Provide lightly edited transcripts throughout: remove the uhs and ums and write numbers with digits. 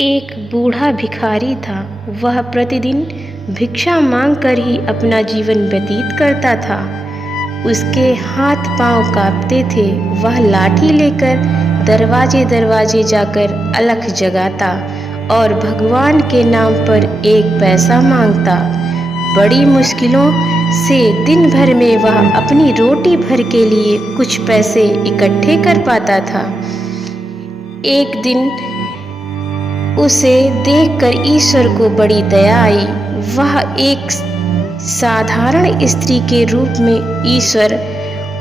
एक बूढ़ा भिखारी था। वह प्रतिदिन भिक्षा मांगकर ही अपना जीवन व्यतीत करता था। उसके हाथ पांव कांपते थे। वह लाठी लेकर दरवाजे दरवाजे जाकर अलख जगाता और भगवान के नाम पर एक पैसा मांगता। बड़ी मुश्किलों से दिन भर में वह अपनी रोटी भर के लिए कुछ पैसे इकट्ठे कर पाता था। एक दिन उसे देखकर ईश्वर को बड़ी दया आई। वह एक साधारण स्त्री के रूप में ईश्वर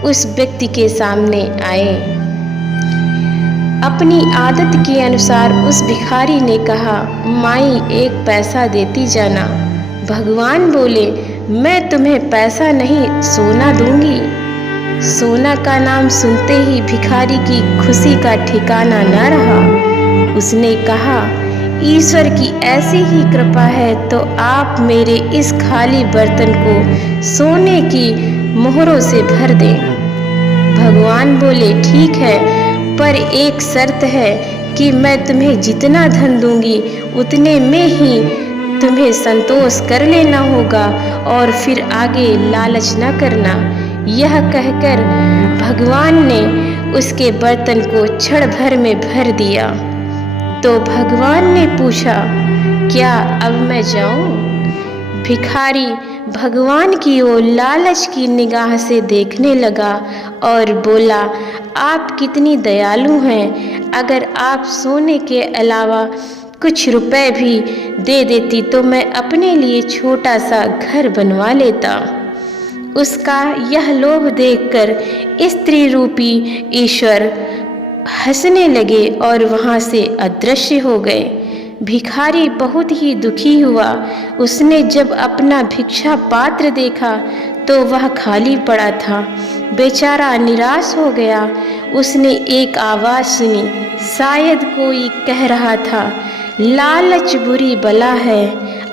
उस व्यक्ति के सामने आए। अपनी आदत के अनुसार उस भिखारी ने कहा, माई एक पैसा देती जाना। भगवान बोले, मैं तुम्हें पैसा नहीं सोना दूंगी। सोना का नाम सुनते ही भिखारी की खुशी का ठिकाना न रहा। उसने कहा, ईश्वर की ऐसी ही कृपा है तो आप मेरे इस खाली बर्तन को सोने की मोहरों से भर दें। भगवान बोले, ठीक है, पर एक शर्त है कि मैं तुम्हें जितना धन दूंगी उतने में ही तुम्हें संतोष कर लेना होगा और फिर आगे लालच न करना। यह कहकर भगवान ने उसके बर्तन को क्षण भर में भर दिया। तो भगवान ने पूछा, क्या अब मैं जाऊं? भिखारी भगवान की ओर लालच की निगाह से देखने लगा और बोला, आप कितनी दयालु हैं। अगर आप सोने के अलावा कुछ रुपए भी दे देती तो मैं अपने लिए छोटा सा घर बनवा लेता। उसका यह लोभ देखकर स्त्री रूपी ईश्वर हंसने लगे और वहाँ से अदृश्य हो गए। भिखारी बहुत ही दुखी हुआ। उसने जब अपना भिक्षा पात्र देखा तो वह खाली पड़ा था। बेचारा निराश हो गया। उसने एक आवाज़ सुनी, शायद कोई कह रहा था, लालच बुरी बला है।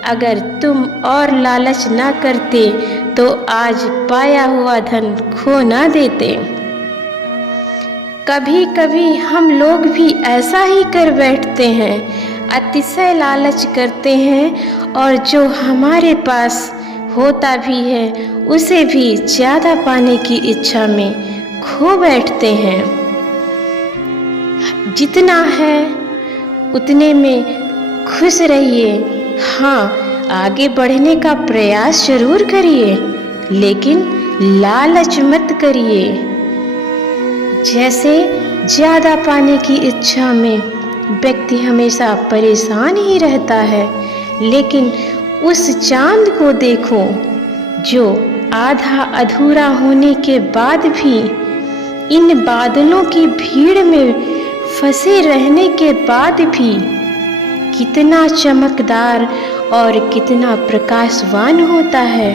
अगर तुम और लालच ना करते तो आज पाया हुआ धन खो ना देते। कभी कभी हम लोग भी ऐसा ही कर बैठते हैं, अतिशय लालच करते हैं और जो हमारे पास होता भी है उसे भी ज़्यादा पाने की इच्छा में खो बैठते हैं। जितना है उतने में खुश रहिए। हाँ, आगे बढ़ने का प्रयास जरूर करिए, लेकिन लालच मत करिए। जैसे ज़्यादा पाने की इच्छा में व्यक्ति हमेशा परेशान ही रहता है, लेकिन उस चांद को देखो जो आधा अधूरा होने के बाद भी इन बादलों की भीड़ में फंसे रहने के बाद भी कितना चमकदार और कितना प्रकाशवान होता है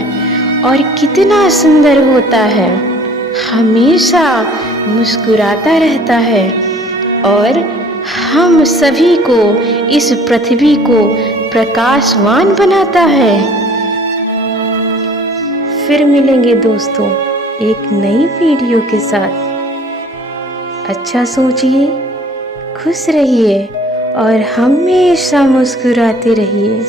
और कितना सुंदर होता है। हमेशा मुस्कुराता रहता है और हम सभी को, इस पृथ्वी को प्रकाशवान बनाता है। फिर मिलेंगे दोस्तों एक नई वीडियो के साथ। अच्छा सोचिए, खुश रहिए और हमेशा मुस्कुराते रहिए।